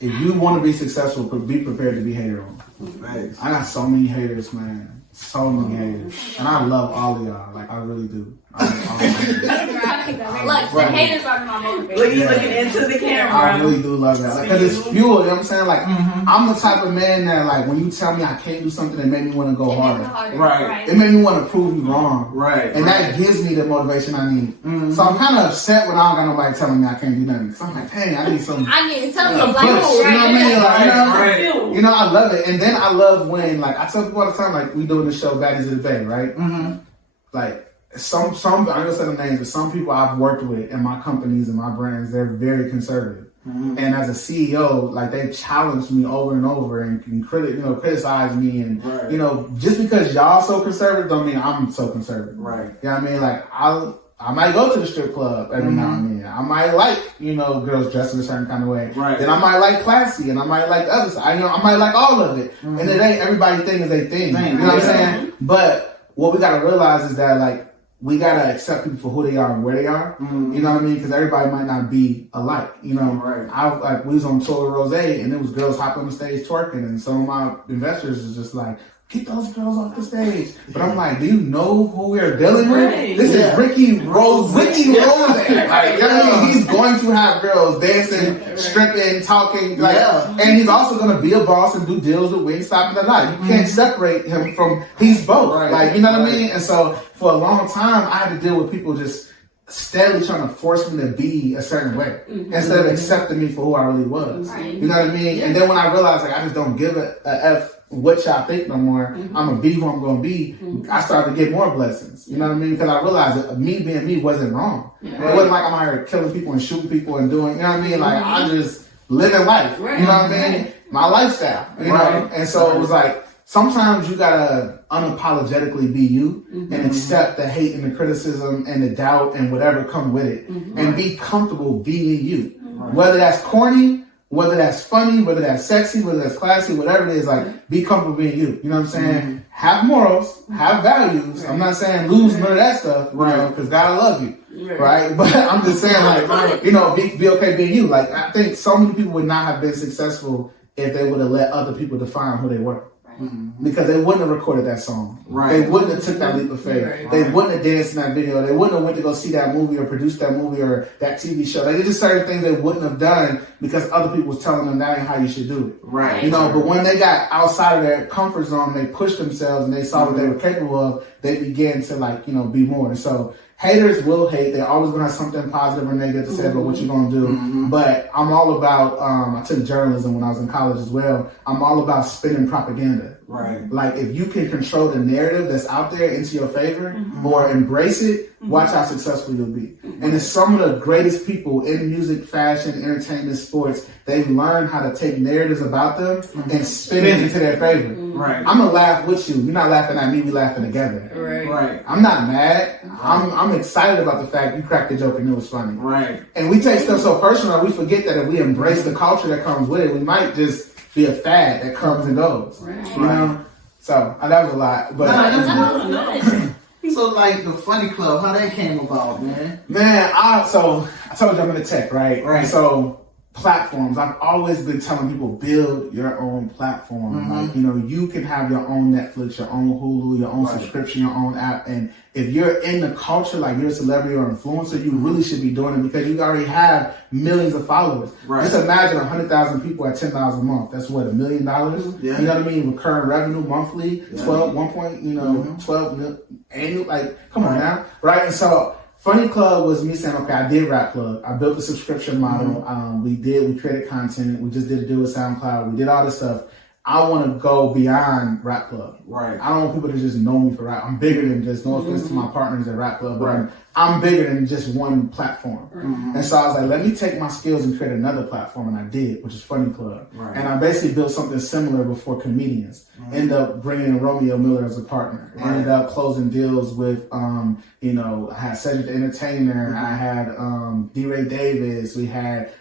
If you want to be successful, be prepared to be hated on. Nice. I got so many haters, man. So many haters. And I love all of y'all. Like, I really do. I love all of y'all. Look, the haters are my motivation. Look, you looking into the camera. I really do love that. Because it's fuel, you know what I'm saying? Like, I'm the type of man that, like, when you tell me I can't do something, it made me want to go harder. Right. It made me want to prove you wrong. Right. And that gives me the motivation I need. So I'm kind of upset when I don't got nobody telling me I can't do nothing. So I'm like, dang, I need some. I need something Push, like you know what I mean? Like, Right. you know, I love it. And then I love when, like, I tell people all the time, like, we doing the show Baddies of the Bay, right? Like, some, I'm gonna say the names, but some people I've worked with in my companies and my brands, they're very conservative. And as a CEO, like, they challenged me over and over and criticize me. And, you know, just because y'all so conservative don't mean I'm so conservative. Right. You know what I mean? Like, I might go to the strip club every now and then. I might like, you know, girls dressed in a certain kind of way. Right. Then I might like classy, and I might like the other side. I might like all of it. And it ain't everybody thing is they thing. You know what I'm saying? But what we gotta realize is that, like, we gotta accept people for who they are and where they are. You know what I mean? Because everybody might not be alike. You know, right. We was on tour with Rose, and there was girls hopping on the stage twerking, and some of my investors is just like, get those girls off the stage. But I'm like, do you know who we're dealing with? This is Ricky Rose. Like, you know what I mean? He's going to have girls dancing, stripping, talking, like, and he's also going to be a boss and do deals with Wingstop and that. You can't separate him from, he's both. Like, you know what I mean? And so for a long time, I had to deal with people just steadily trying to force me to be a certain way instead of accepting me for who I really was. You know what I mean? And then when I realized, like, I just don't give a F what y'all think no more. I'm gonna be who I'm gonna be. I started to get more blessings. You know what I mean? Because I realized that me being me wasn't wrong. It wasn't like I'm out here killing people and shooting people and doing, you know what I mean? Like, I just living life. You know what I mean? My lifestyle. You know? And so it was like, sometimes you gotta unapologetically be you and accept the hate and the criticism and the doubt and whatever come with it and be comfortable being you. Whether that's corny, whether that's funny, whether that's sexy, whether that's classy, whatever it is, like, be comfortable being you. You know what I'm saying? Have morals, have values. I'm not saying lose none of that stuff, you know, because God love you. Right? But I'm just saying, like, you know, be okay being you. Like, I think so many people would not have been successful if they would have let other people define who they were. Because they wouldn't have recorded that song. They wouldn't have took that leap of faith. They wouldn't have danced in that video. They wouldn't have went to go see that movie or produced that movie or that TV show. They did just certain things they wouldn't have done because other people was telling them that ain't how you should do it. You know, but when they got outside of their comfort zone, they pushed themselves and they saw what they were capable of, they began to, like, you know, be more. And so haters will hate. They're always going to have something positive or negative to say about what you're going to do. But I'm all about, I took journalism when I was in college as well. I'm all about spinning propaganda. Like, if you can control the narrative that's out there into your favor or embrace it, watch how successful you'll be. And it's some of the greatest people in music, fashion, entertainment, sports. They've learned how to take narratives about them and spin it into their favor. I'm going to laugh with you. You're not laughing at me. We laughing together. I'm not mad. I'm excited about the fact you cracked the joke and it was funny. And we take stuff so personal, we forget that if we embrace the culture that comes with it, we might just be a fad that comes and goes. You know? So that was a lot, but So like the Funny Club, how that came about, man? I told you I'm in the tech, right? Right. So platforms, I've always been telling people build your own platform. Like, you can have your own Netflix, your own Hulu, your own subscription, your own app. And if you're in the culture, like you're a celebrity or influencer, you really should be doing it because you already have millions of followers. Right. Just imagine 100,000 people at $10 a month. That's what, $1 million? Yeah. You know what I mean? Recurring revenue monthly, 12 mil annual. Like, come on now, right? And so Funny Club was me saying, okay, I did Rap Club. I built the subscription model. We created content. We just did a deal with SoundCloud. We did all this stuff. I want to go beyond Rap Club. Right. I don't want people to just know me for rap. I'm bigger than just, no offense to my partners at Rap Club, but I'm bigger than just one platform. And so I was like, let me take my skills and create another platform, and I did, which is Funny Club. Right. And I basically built something similar before comedians. Ended up bringing in Romeo Miller as a partner. Ended up closing deals with, I had Cedric the Entertainer, I had D-Ray Davis, we had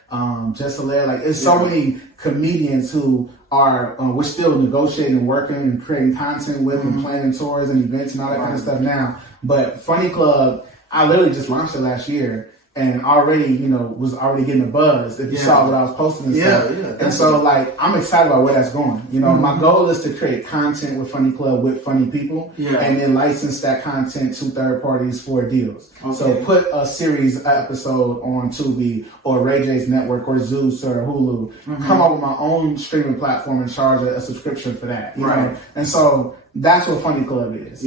Jess Hilaire. Like, it's so many comedians who are, we're still negotiating and working and creating content with and planning tours and events and all that kind of stuff now. But Funny Club, I literally just launched it last year and already, was already getting a buzz if you saw what I was posting and stuff. And so, like, I'm excited about where that's going. My goal is to create content with Funny Club with funny people and then license that content to third parties for deals. Okay. So put a series episode on Tubi or Ray J's network or Zeus or Hulu. Come up with my own streaming platform and charge a subscription for that. You know? And so that's what Funny Club is.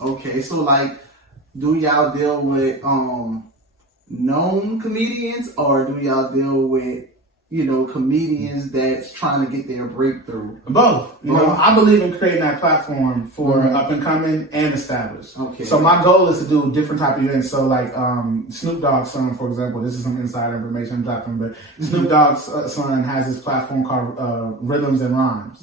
Okay, so like, do y'all deal with known comedians, or do y'all deal with comedians that's trying to get their breakthrough? Both. I believe in creating that platform for up and coming and established. Okay. So my goal is to do different type of events. So like Snoop Dogg's son, for example, this is some insider information I'm dropping, but Snoop Dogg's son has this platform called Rhythms and Rhymes.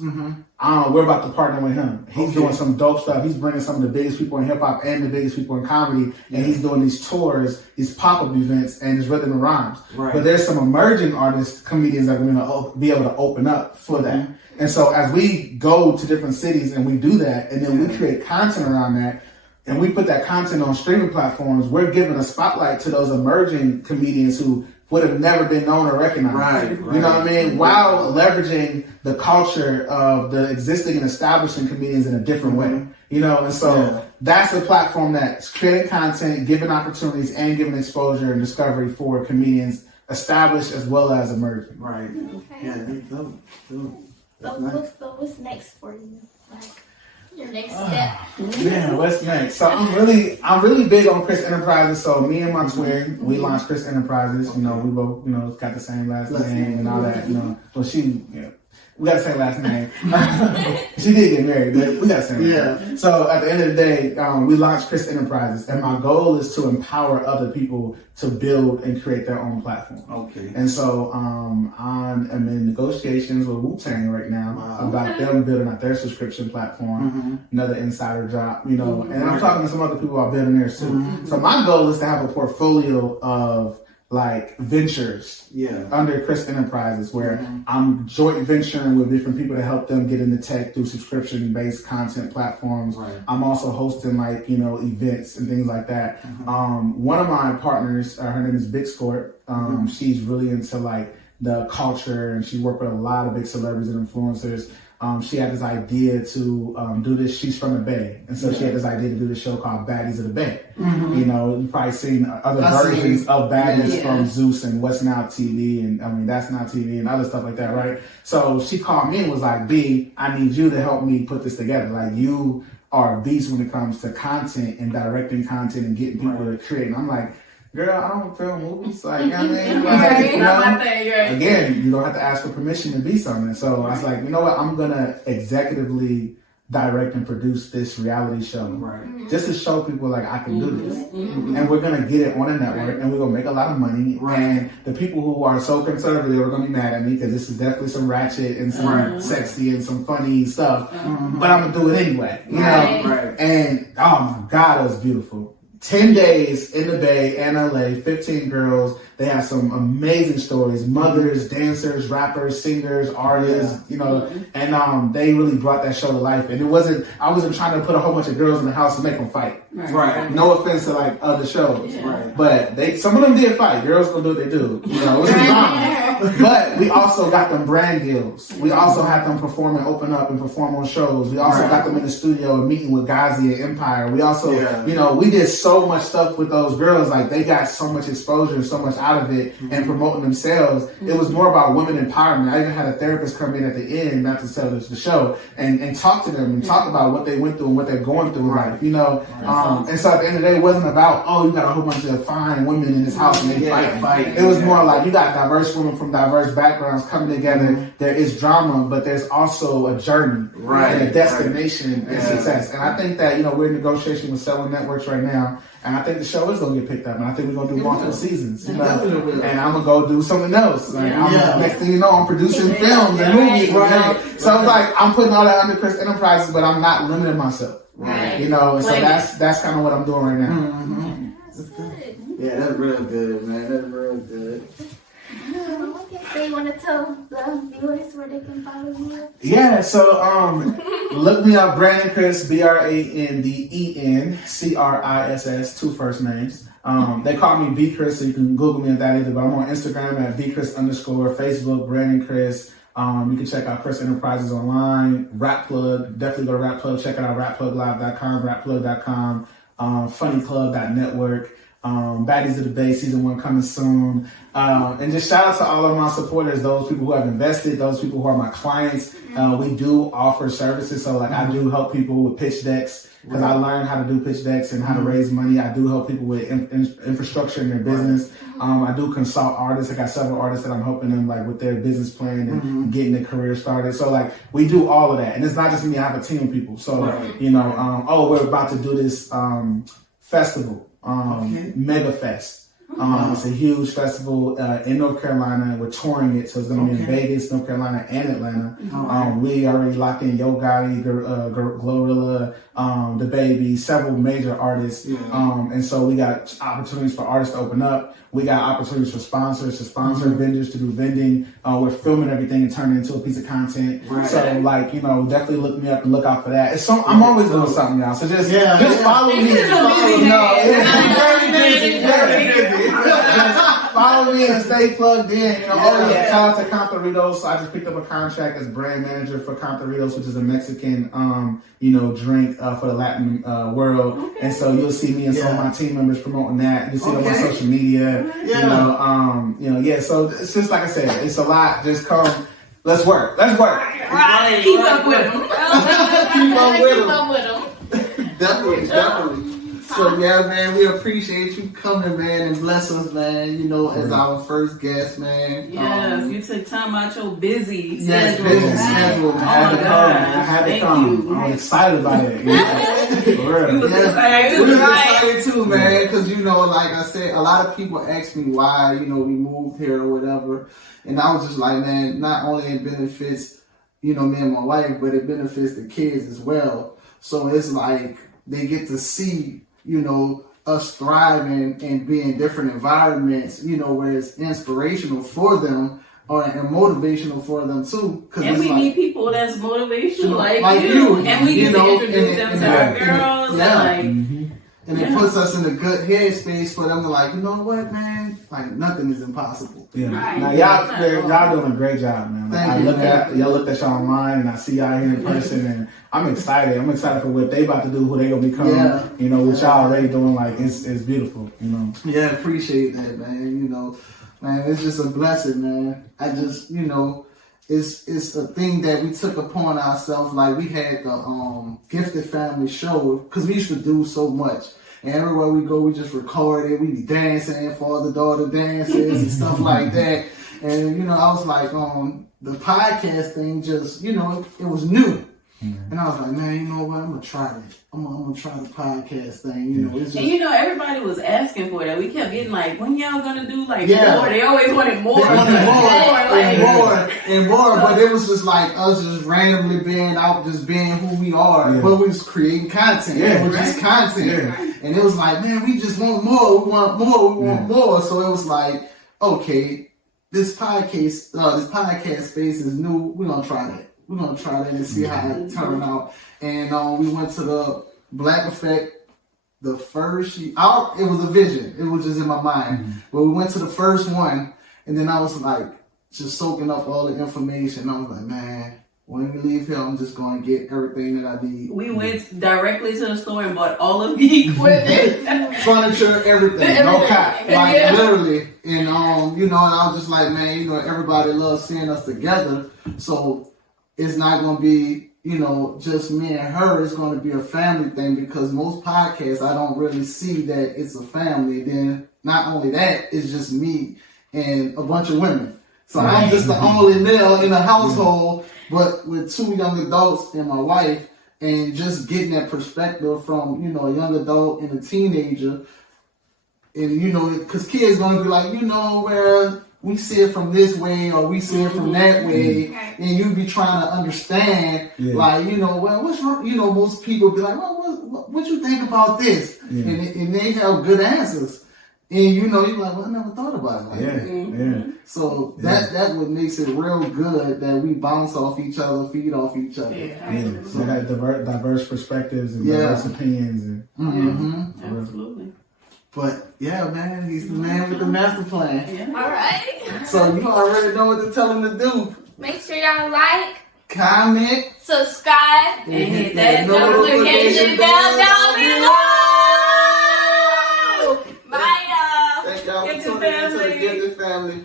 We're about to partner with him. He's doing some dope stuff. He's bringing some of the biggest people in hip hop and the biggest people in comedy, and he's doing these tours, these pop-up events, and his Rhythm and Rhymes. Right. But there's some emerging artists, comedians that we're going to be able to open up for that. And so as we go to different cities and we do that, and then we create content around that, and we put that content on streaming platforms, we're giving a spotlight to those emerging comedians who would have never been known or recognized. Right. You know what I mean? While leveraging the culture of the existing and establishing comedians in a different way. And so that's a platform that's creating content, giving opportunities, and giving exposure and discovery for comedians, established as well as emerging. Right. Okay. Yeah, that's dope. So what's next for you? Like, your next step? Man, what's next? So I'm really big on Criss Enterprises. So me and my twin, we launched Criss Enterprises. We both, got the same last name and all that. Well, we got the same last name. She did get married, but we got the same name. So at the end of the day, we launched Criss Enterprises, and my goal is to empower other people to build and create their own platform. Okay. And so I'm in negotiations with Wu-Tang right now about them building out their subscription platform. Another insider drop, and I'm talking to some other people about building theirs too. So my goal is to have a portfolio of like ventures under Criss Enterprises where I'm joint venturing with different people to help them get into tech through subscription-based content platforms. I'm also hosting events and things like that. One of my partners, her name is Big Squirt. She's really into like the culture, and she worked with a lot of big celebrities and influencers. She had this idea to do this. She's from the Bay, and so she had this idea to do this show called Baddies of the Bay. You've probably seen other versions of Baddies from Zeus and What's Now TV, and That's Now TV, and other stuff like that, right? So she called me and was like, "B, I need you to help me put this together. Like, you are a beast when it comes to content and directing content and getting people to create." And I'm like, "Girl, I don't film movies." Like, again, you don't have to ask for permission to be something. So I was like, you know what? I'm going to executively direct and produce this reality show. Just to show people like I can do this. And we're going to get it on a network, and we're going to make a lot of money. And the people who are so conservative are going to be mad at me because this is definitely some ratchet and some sexy and some funny stuff. But I'm going to do it anyway. You know? And oh my God, it was beautiful. 10 days in the Bay and LA, 15 girls. They have some amazing stories, mothers, dancers, rappers, singers, artists, you know, and they really brought that show to life. And I wasn't trying to put a whole bunch of girls in the house to make them fight. Right. No offense to like other shows. Right. But some of them did fight. Girls gonna do what they do. You know, it was drama. But we also got them brand deals. We also had them perform and open up and perform on shows. We also got them in the studio and meeting with Ghazi and Empire. We also, you know, we did so much stuff with those girls. Like they got so much exposure and so much out of it and promoting themselves. It was more about women empowerment. I even had a therapist come in at the end, not to sell the show, and talk to them and talk about what they went through and what they're going through in life, you know. And so at the end of the day, it wasn't about, oh, you got a whole bunch of fine women in this house and they fight. It was more like you got diverse women from diverse backgrounds coming together. There is drama, but there's also a journey and a destination and success. And I think that, you know, we're in negotiation with several networks right now. And I think the show is going to get picked up. And I think we're going to do multiple seasons. You know? And I'm going to go do something else. Like, next thing you know, I'm producing films and movies. You know? So it's like, I'm putting all that under Criss Enterprises, but I'm not limiting myself. You know, and so that's kind of what I'm doing right now. That's good. Yeah, that's real good, man. That's real good. Okay, you want to tell the viewers where they can follow you? Yeah, so look me up, Branden Criss, Branden Criss, 2 first names. They call me B Criss, so you can Google me at that either. But I'm on Instagram at bcriss_, Facebook Branden Criss. You can check out Criss Enterprises online. Rap Plug, definitely go to Rap Plug. Check it out, rappluglive.com, rapplug.com, funnyclub.network. Baddies of the Bay season 1 coming soon. And just shout out to all of my supporters, those people who have invested, those people who are my clients. We do offer services. So like I do help people with pitch decks because I learned how to do pitch decks and how to raise money. I do help people with infrastructure in their business. I do consult artists. I got several artists that I'm helping them like with their business plan and getting their career started. So like we do all of that. And it's not just me, I have a team of people. So, you know, we're about to do this festival. Mega Fest. It's a huge festival in North Carolina. We're touring it, so it's going to be in Vegas, North Carolina, and Atlanta. We already locked in Yo Gotti, Glorilla, The Baby, several major artists. And so we got opportunities for artists to open up. We got opportunities for sponsors to sponsor vendors to do vending. We're filming everything and turning it into a piece of content. So like, you know, definitely look me up and look out for that. I'm always doing something, y'all. So just follow me. Follow me and stay plugged in. You know, shout out to Contharitos. So I just picked up a contract as brand manager for Contharitos, which is a Mexican, drink for the Latin world. And so you'll see me and some of my team members promoting that. You'll see it on my social media. So it's just like I said, it's a lot. Just come. Let's work. Keep up with them. Keep up with them. Definitely. So yeah, man, we appreciate you coming, man, and bless us, man. You know, as our first guest, man. Yes, you took time out your busy schedule. I had to come. I'm excited about it. For real. We was excited too, man, because you know, like I said, a lot of people ask me why, you know, we moved here or whatever, and I was just like, man, not only it benefits, you know, me and my wife, but it benefits the kids as well. So it's like they get to see, you know, us thriving and be in different environments, you know, where it's inspirational for them and motivational for them too. And we need people that's motivational like you. And we get to introduce them to our girls. And it puts us in a good headspace for them to like, you know what, man? Like nothing is impossible. Now y'all doing a great job, man. Like, y'all looked at y'all online and I see y'all here in person and I'm excited. I'm excited for what they about to do, who they gonna become. You know, what y'all already doing, like it's beautiful, you know. Yeah, appreciate that, man. You know, man, it's just a blessing, man. I just, you know, it's a thing that we took upon ourselves. Like we had the Giphted family show because we used to do so much. And everywhere we go, we just record it. We be dancing, father-daughter dances and stuff like that. And, you know, I was like, the podcast thing just, you know, it was new. And I was like, man, you know what? I'm gonna try it. I'm gonna try the podcast thing. You know, it's just, and you know, everybody was asking for that. We kept getting like, when y'all gonna do like more? They always wanted more. They wanted more and more. So, but it was just like us just randomly being out, just being who we are. But we was creating content. It was just content. And it was like, man, we just want more. We want more. We want more. So it was like, okay, this podcast space is new. We're gonna try that. We're gonna try that and see how it turned out. And we went to the Black Effect. The first year, it was a vision. It was just in my mind. But we went to the first one, and then I was like, just soaking up all the information. I was like, man, when we leave here, I'm just going to get everything that I need. We went directly to the store and bought all of the equipment. Furniture, everything. No cap. Like, literally. And, you know, and I was just like, man, you know, everybody loves seeing us together. So it's not going to be, you know, just me and her. It's going to be a family thing, because most podcasts, I don't really see that it's a family. Then not only that, it's just me and a bunch of women. So I'm just the only male in the household, but with 2 young adults and my wife, and just getting that perspective from, you know, a young adult and a teenager. And, you know, because kids going to be like, you know, where we see it from this way or we see it from that way, and you be trying to understand, like, you know, well, what's wrong? You know, most people be like, well, what you think about this? And they have good answers. And, you know, you're like, well, I never thought about it like that. So that what makes it real good, that we bounce off each other, feed off each other. So they got diverse perspectives and diverse opinions. And, Absolutely. But yeah, man, he's the man with the master plan. All right. So you already know what to tell him to do. Make sure y'all like, comment, subscribe, and hit that notification bell down below. Bye, y'all. Thank y'all for Get tuning into the family. Giphted family.